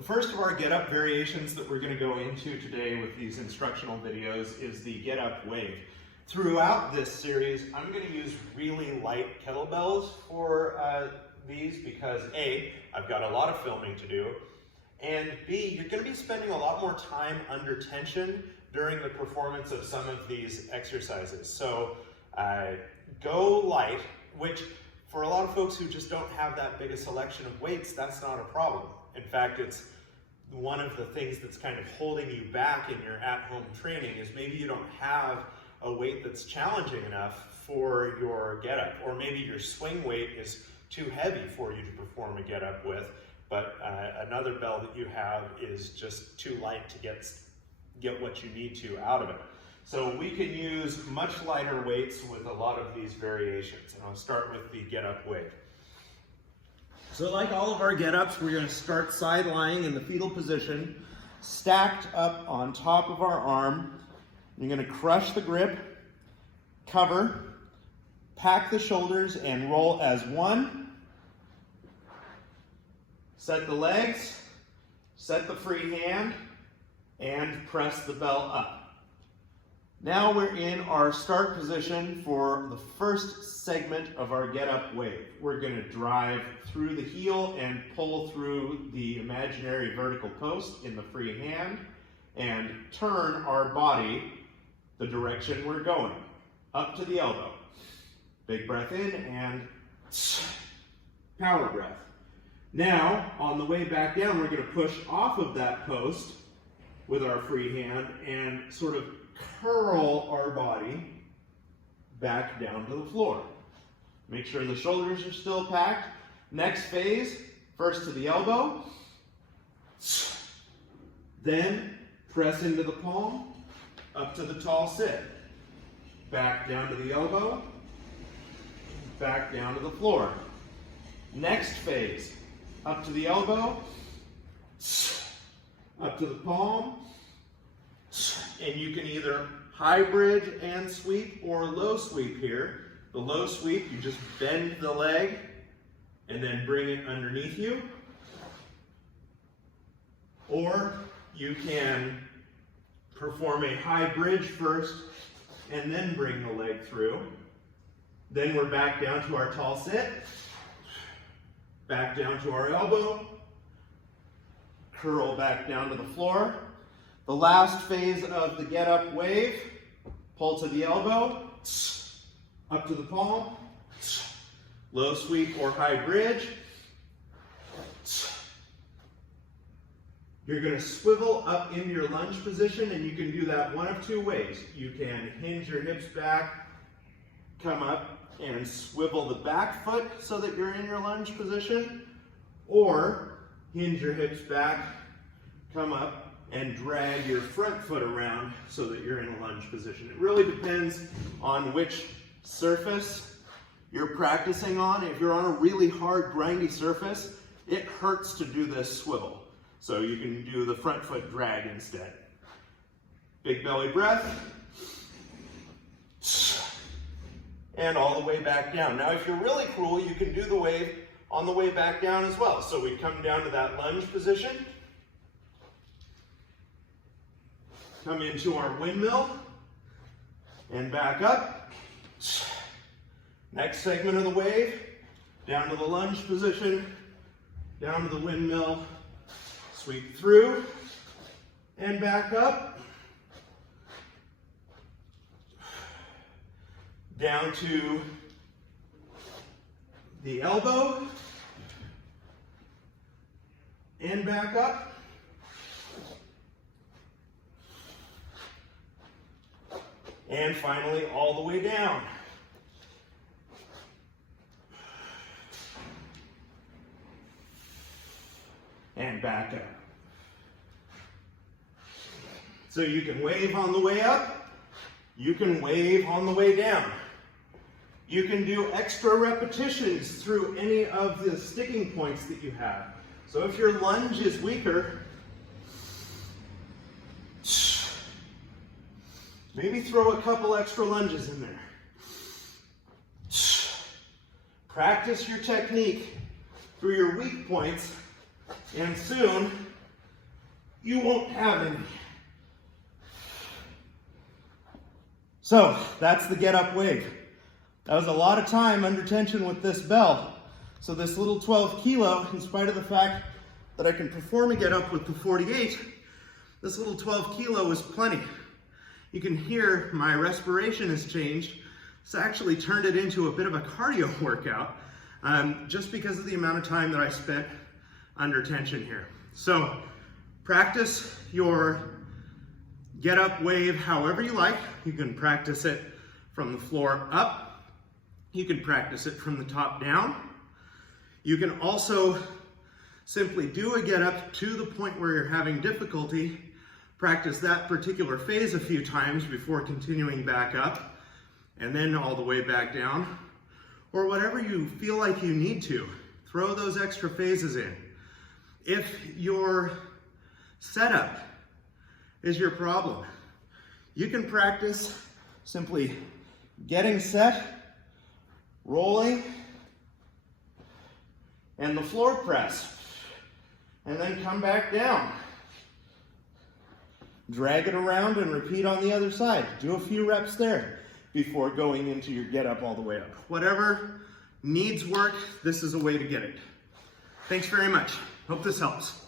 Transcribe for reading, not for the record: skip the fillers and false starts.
The first of our get-up variations that we're going to go into today with these instructional videos is the get-up wave. Throughout this series, I'm going to use really light kettlebells for these because A, I've got a lot of filming to do, and B, you're going to be spending a lot more time under tension during the performance of some of these exercises. So go light, which for a lot of folks who just don't have that big a selection of weights, that's not a problem. In fact, it's one of the things that's kind of holding you back in your at-home training is maybe you don't have a weight that's challenging enough for your get-up, or maybe your swing weight is too heavy for you to perform a get-up with, but another bell that you have is just too light to get what you need to out of it. So we can use much lighter weights with a lot of these variations, and I'll start with the get-up wave. So like all of our get-ups, we're going to start side lying in the fetal position, stacked up on top of our arm. You're going to crush the grip, cover, pack the shoulders, and roll as one. Set the legs, set the free hand, and press the bell up. Now we're in our start position for the first segment of our get-up wave. We're going to drive through the heel and pull through the imaginary vertical post in the free hand and turn our body the direction we're going, up to the elbow. Big breath in and power breath. Now, on the way back down, we're going to push off of that post with our free hand and sort of curl our body back down to the floor. Make sure the shoulders are still packed. Next phase, first to the elbow, then press into the palm, up to the tall sit. Back down to the elbow, back down to the floor. Next phase, up to the elbow, up to the palm, and you can either high bridge and sweep or low sweep here. The low sweep, you just bend the leg and then bring it underneath you. Or you can perform a high bridge first and then bring the leg through. Then we're back down to our tall sit, back down to our elbow, curl back down to the floor. The last phase of the get-up wave, pull to the elbow, up to the palm, low sweep or high bridge. You're going to swivel up in your lunge position, and you can do that one of two ways. You can hinge your hips back, come up and swivel the back foot so that you're in your lunge position, or hinge your hips back, come up, and drag your front foot around so that you're in a lunge position. It really depends on which surface you're practicing on. If you're on a really hard, grindy surface, it hurts to do this swivel. So you can do the front foot drag instead. Big belly breath. And all the way back down. Now, if you're really cruel, you can do the wave on the way back down as well. So we come down to that lunge position. Come into our windmill and back up. Next segment of the wave, down to the lunge position, down to the windmill, sweep through and back up. Down to the elbow and back up. And finally, all the way down. And back up. So you can wave on the way up. You can wave on the way down. You can do extra repetitions through any of the sticking points that you have. So if your lunge is weaker, maybe throw a couple extra lunges in there. Practice your technique through your weak points, and soon you won't have any. So that's the get up wave. That was a lot of time under tension with this bell. So this little 12 kilo, in spite of the fact that I can perform a get up with the 48, this little 12 kilo is plenty. You can hear my respiration has changed. It's actually turned it into a bit of a cardio workout, just because of the amount of time that I spent under tension here. So practice your get up wave however you like. You can practice it from the floor up. You can practice it from the top down. You can also simply do a get up to the point where you're having difficulty. Practice that particular phase a few times before continuing back up and then all the way back down, or whatever you feel like you need to. Throw those extra phases in. If your setup is your problem, you can practice simply getting set, rolling, and the floor press, and then come back down. Drag it around and repeat on the other side. Do a few reps there before going into your get up all the way up. Whatever needs work, this is a way to get it. Thanks very much. Hope this helps.